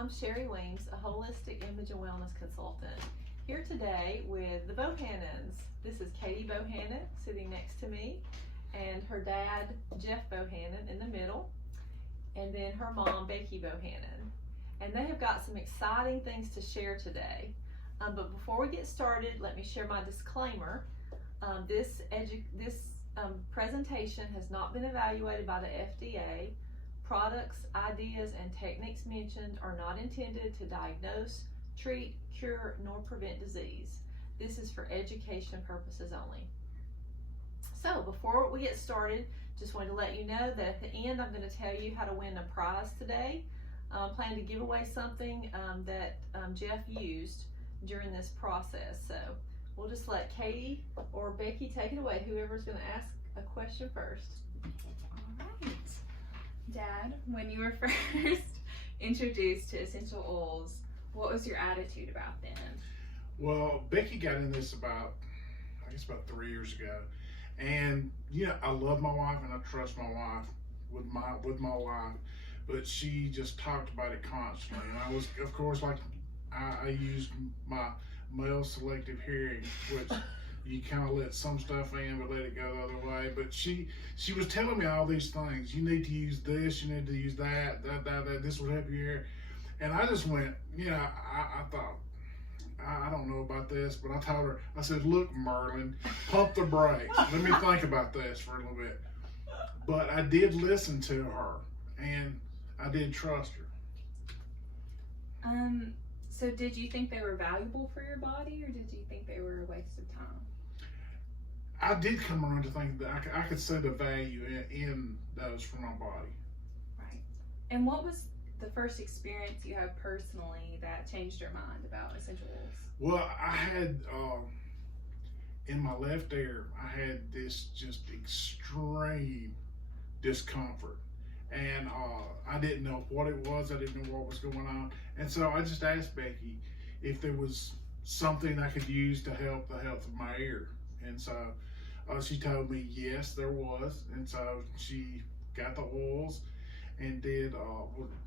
I'm Sherry Weems, a holistic image and wellness consultant. Here today with the Bohannons. This is Katie Bohannon sitting next to me, and her dad, Jeff Bohannon, in the middle, and then her mom, Becky Bohannon. And they have got some exciting things to share today. But before we get started, let me share my disclaimer. This presentation has not been evaluated by the FDA. Products, ideas, and techniques mentioned are not intended to diagnose, treat, cure, nor prevent disease. This is for education purposes only. So before we get started, just wanted to let you know that at the end I'm going to tell you how to win a prize today. Plan to give away something that Jeff used during this process. So we'll just let Katie or Becky take it away, whoever's going to ask a question first. All right. Dad, when you were first introduced to essential oils, what was your attitude about them? Well, Becky got in this about 3 years ago, and I love my wife and I trust my wife with my life, but she just talked about it constantly, and I was, of course, like I used my male selective hearing, which you kind of let some stuff in but let it go the other way. But she was telling me all these things. You need to use this, you need to use that, this will help you here. And I just went, I thought, I don't know about this, but I told her, I said, look, Merlin, pump the brakes. Let me think about this for a little bit. But I did listen to her, and I did trust her. So did you think they were valuable for your body, or did you think they were a waste of time? I did come around to think that I could see the value in those for my body. Right. And what was the first experience you had personally that changed your mind about essential oils? Well, I had, in my left ear, I had this just extreme discomfort. And I didn't know what it was. I didn't know what was going on. And so I just asked Becky if there was something I could use to help the health of my ear. And so she told me yes, there was. And so she got the oils and did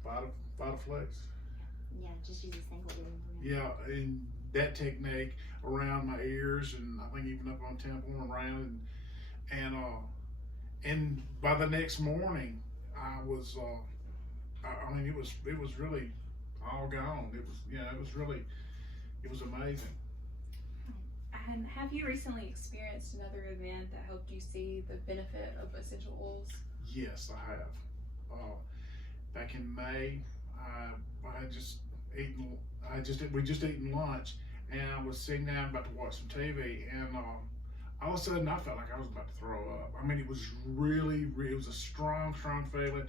Vitaflex. Yeah, just use a single ear. Yeah, and that technique around my ears, and I think even up on temple and around, and by the next morning, I was, it was really all gone. It was amazing. And have you recently experienced another event that helped you see the benefit of essential oils? Yes, I have. Back in May, we just eaten lunch, and I was sitting down about to watch some TV, and all of a sudden I felt like I was about to throw up. I mean, it was it was a strong feeling.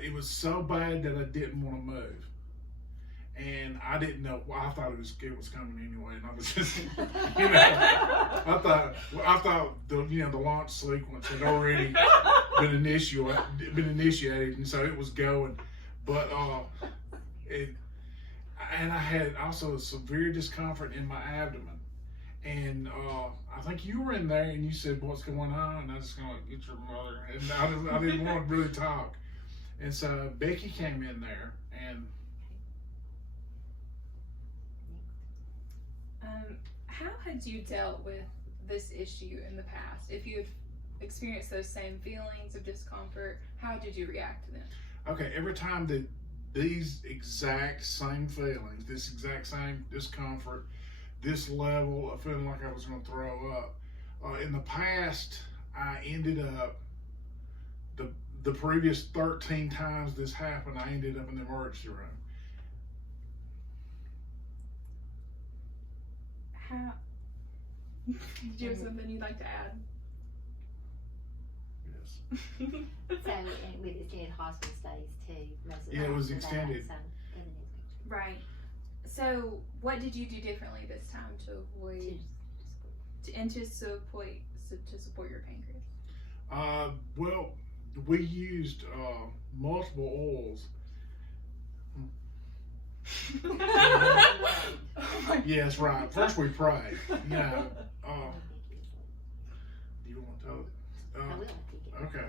It was so bad that I didn't want to move. And I didn't know. Well, I thought it was coming anyway, and I was just, I thought the launch sequence had already been initiated, and so it was going. But and I had also severe discomfort in my abdomen, and I think you were in there, and you said, "What's going on?" And I just kind of get your mother, and I didn't want to really talk, and so Becky came in there and. How had you dealt with this issue in the past? If you had experienced those same feelings of discomfort, how did you react to them? Okay, every time that these exact same feelings, this exact same discomfort, this level of feeling like I was going to throw up, in the past, I ended up, the previous 13 times this happened, I ended up in the emergency room. Did you have something you'd like to add? Yes. So with extended hospital stays too. Yeah, it was extended. Right. So what did you do differently this time to avoid to support your pancreas? Well, we used multiple oils. Yes, right. First we prayed. Do you want to tell it? I will. Okay.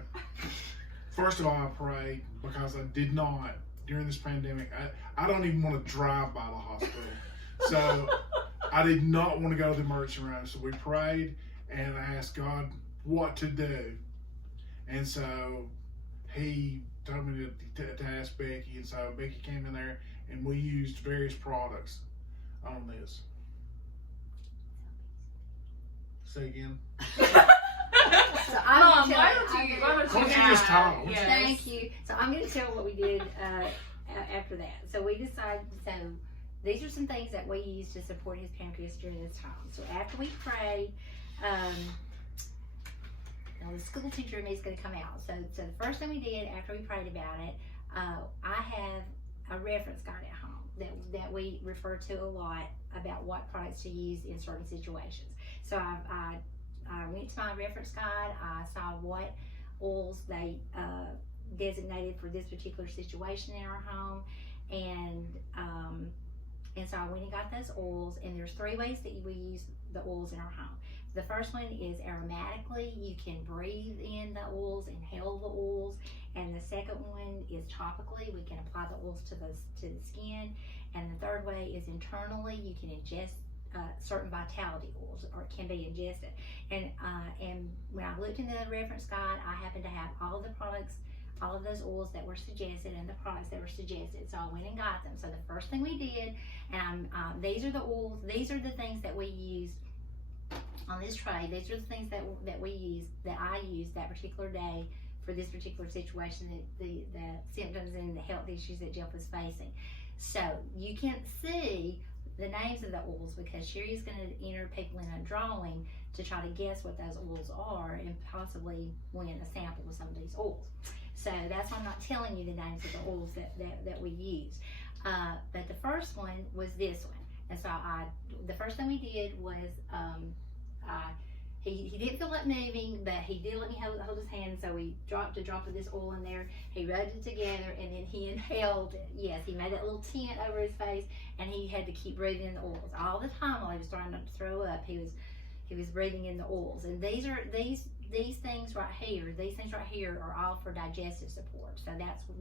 First of all, I prayed because I did not during this pandemic, I don't even want to drive by the hospital. So I did not want to go to the emergency room. So we prayed and I asked God what to do. And so he told me to ask Becky. And so Becky came in there and we used various products on this. Say again. So I'm Mom, gonna why tell don't you Why don't you just talk? Yes. Thank you. So I'm going to tell what we did after that. So we decided, so these are some things that we used to support his pancreas during this time. So after we prayed, the school teacher in me is going to come out. So the first thing we did after we prayed about it, I have a reference guide at home that we refer to a lot about what products to use in certain situations. So I went to my reference guide. I saw what oils they designated for this particular situation in our home, and so I went and got those oils. And there's 3 ways that we use the oils in our home. The first one is aromatically. You can breathe in the oils, inhale the oils, and the second one is topically. We can apply the oils to the skin, and the third way is internally. You can ingest certain vitality oils, or it can be ingested. And when I looked in the reference guide, I happened to have all of the products, all of those oils that were suggested, and the products that were suggested. So I went and got them. So the first thing we did, and these are the oils. These are the things that we used on this tray. These are the things that we used, that I used that particular day for this particular situation, the symptoms and the health issues that Jeff was facing. So you can't see the names of the oils because Sherry's going to enter people in a drawing to try to guess what those oils are and possibly win a sample of some of these oils. So that's why I'm not telling you the names of the oils that we use. But the first one was this one. And so the first thing we did was he didn't feel like moving, but he did let me hold his hand. So we dropped a drop of this oil in there. He rubbed it together, and then he inhaled it. Yes, he made that little tent over his face, and he had to keep breathing in the oils all the time while he was trying not to throw up. He was breathing in the oils, and these things right here. These things right here are all for digestive support. So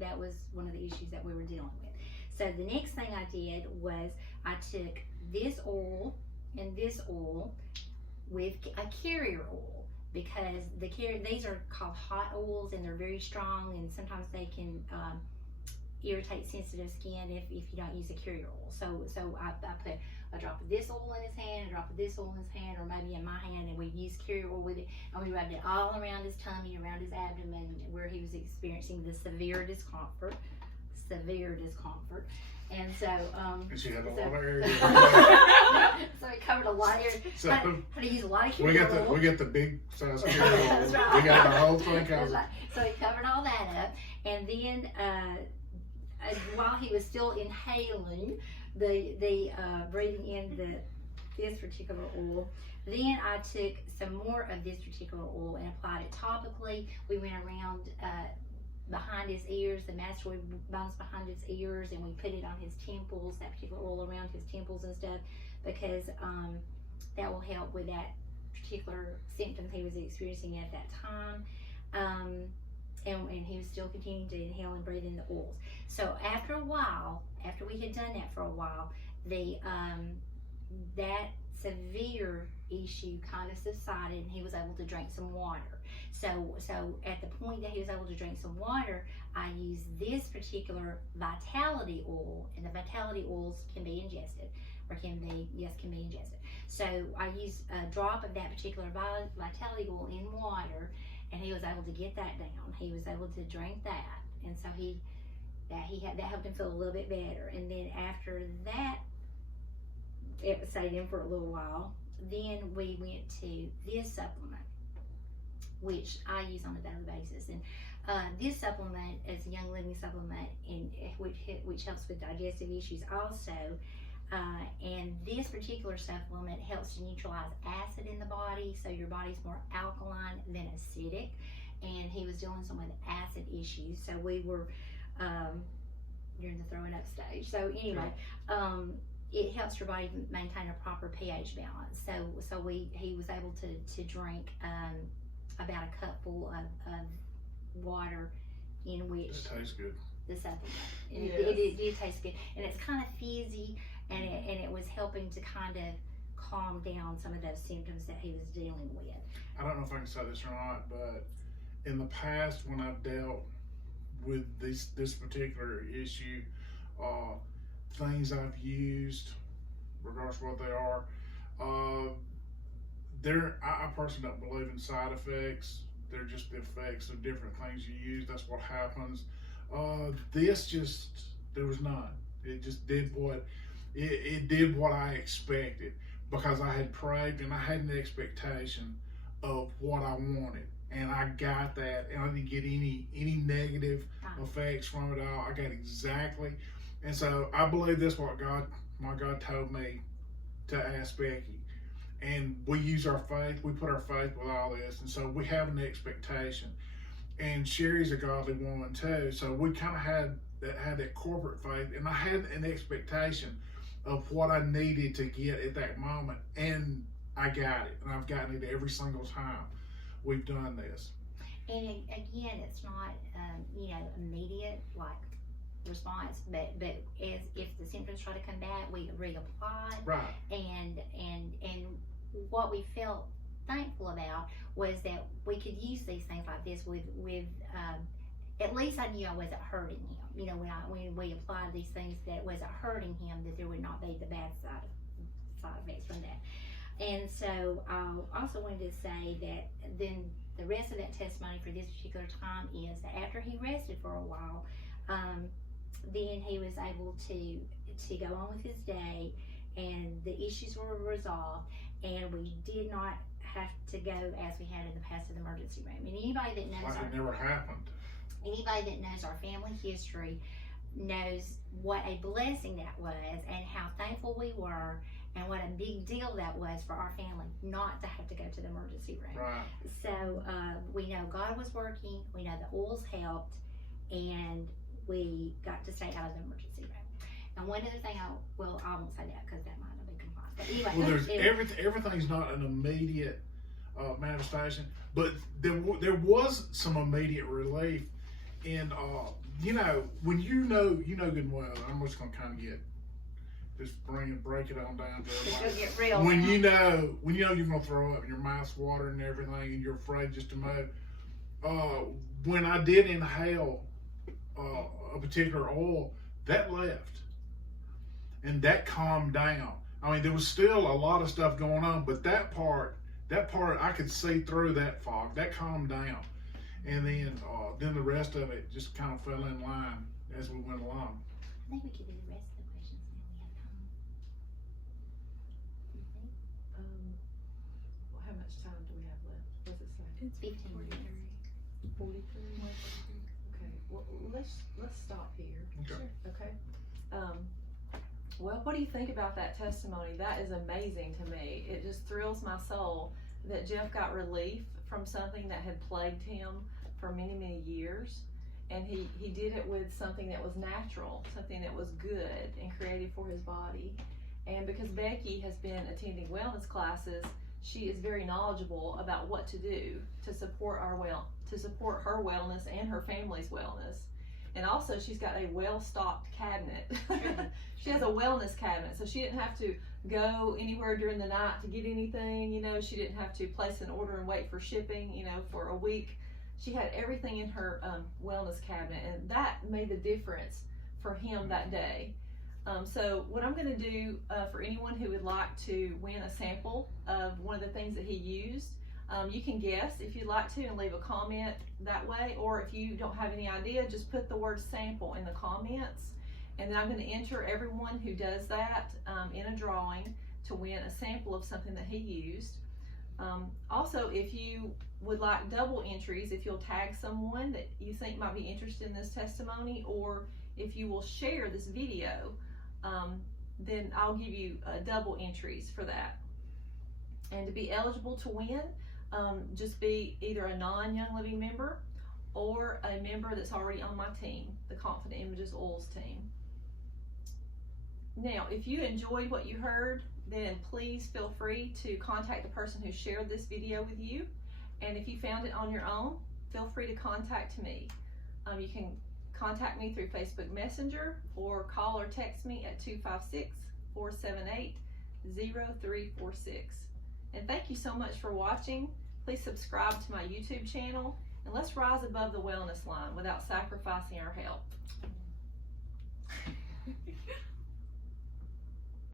that was one of the issues that we were dealing with. So the next thing I did was I took this oil and this oil with a carrier oil, because these are called hot oils, and they're very strong, and sometimes they can irritate sensitive skin if you don't use a carrier oil. So I put a drop of this oil in his hand, a drop of this oil in his hand, or maybe in my hand, and we used carrier oil with it, and we rubbed it all around his tummy, around his abdomen, where he was experiencing the severe discomfort. And so, and she had a lot of areas. so it covered a lot of areas. So had to use a lot of we carrier oil. got the big size carrier That's oil. right. We got the whole thing That's covered. right. So he covered all that up, and then while he was still inhaling the breathing in this particular oil, then I took some more of this particular oil and applied it topically. We went around behind his ears, the mastoid bones behind his ears, and we put it on his temples, that particular oil around his temples and stuff, because that will help with that particular symptom he was experiencing at that time. And he was still continuing to inhale and breathe in the oils. So after a while, after we had done that for a while, that severe issue kind of subsided, and he was able to drink some water. So at the point that he was able to drink some water, I used this particular vitality oil, and the vitality oils can be ingested, or can be ingested. So I used a drop of that particular vitality oil in water, and he was able to get that down. He was able to drink that, and so that helped him feel a little bit better. And then after that, it stayed in for a little while. Then we went to this supplement, which I use on a daily basis. And this supplement is a Young Living supplement, which helps with digestive issues also. And this particular supplement helps to neutralize acid in the body, so your body's more alkaline than acidic. And he was dealing some with acid issues, so we were during the throwing up stage. So anyway, it helps your body maintain a proper pH balance. So he was able to drink about a cupful of water, in which It tastes good. the supplement. And Yes. it did taste good, and it's kind of fizzy, and it was helping to kind of calm down some of those symptoms that he was dealing with. I don't know if I can say this or not, but in the past when I've dealt with this particular issue, things I've used, regardless of what they are, I personally don't believe in side effects. They're just the effects of different things you use. That's what happens. There was none. It just did it did what I expected, because I had prayed and I had an expectation of what I wanted, and I got that, and I didn't get any negative effects from it all. I got exactly, and so I believe that's what my God told me to ask Becky. And we use our faith, we put our faith with all this, and so we have an expectation. And Sherry's a godly woman too, so we kind of had that corporate faith, and I had an expectation of what I needed to get at that moment, and I got it, and I've gotten it every single time we've done this. And again, it's not immediate like response, but as if the symptoms try to come back, we reapply. Right. And what we felt thankful about was that we could use these things like this with at least I knew I wasn't hurting him. You know, when we applied these things, that it wasn't hurting him, that there would not be the bad side effects from that. And so I also wanted to say that then the rest of that testimony for this particular time is that after he rested for a while, then he was able to go on with his day, and the issues were resolved, and we did not have to go as we had in the past to the emergency room. And anybody that knows Like it never happened. Anybody that knows our family history knows what a blessing that was, and how thankful we were, and what a big deal that was for our family not to have to go to the emergency room. Right. So we know God was working, we know the oils helped, and we got to stay out of the emergency room. And one other thing, I won't say that because that might not be compliant. But anyway, well, everything's not an immediate manifestation, but there was some immediate relief. And when you know good and well, I'm just gonna kind of break it on down to everybody. Get real. When you know you're gonna throw up, and your mouth's watering and everything, and you're afraid just to move. When I did inhale a particular oil, that left, and that calmed down. I mean, there was still a lot of stuff going on, but that part I could see through that fog. That calmed down. And then the rest of it just kind of fell in line as we went along. I think we could do the rest of the questions now. We have time. You think? Well, how much time do we have left? What's it say? It's 15 minutes. 43. Okay. Well, let's stop here. Okay. Okay. Well, what do you think about that testimony? That is amazing to me. It just thrills my soul that Jeff got relief from something that had plagued him for many, many years. And he did it with something that was natural, something that was good and created for his body. And because Becky has been attending wellness classes, she is very knowledgeable about what to do to support her wellness and her family's wellness. And also, she's got a well-stocked cabinet. She has a wellness cabinet, so she didn't have to go anywhere during the night to get anything. She didn't have to place an order and wait for shipping, for a week. She had everything in her wellness cabinet, and that made the difference for him that day. So what I'm going to do for anyone who would like to win a sample of one of the things that he used, you can guess if you'd like to and leave a comment that way, or if you don't have any idea, just put the word sample in the comments, and then I'm going to enter everyone who does that in a drawing to win a sample of something that he used. Also, if you would like double entries, if you'll tag someone that you think might be interested in this testimony, or if you will share this video, then I'll give you double entries for that. And to be eligible to win, just be either a non-Young Living member or a member that's already on my team, the Confident Images Oils team. Now, if you enjoyed what you heard, then please feel free to contact the person who shared this video with you. And if you found it on your own, feel free to contact me. You can contact me through Facebook Messenger or call or text me at 256-478-0346. And thank you so much for watching. Please subscribe to my YouTube channel, and let's rise above the wellness line without sacrificing our health.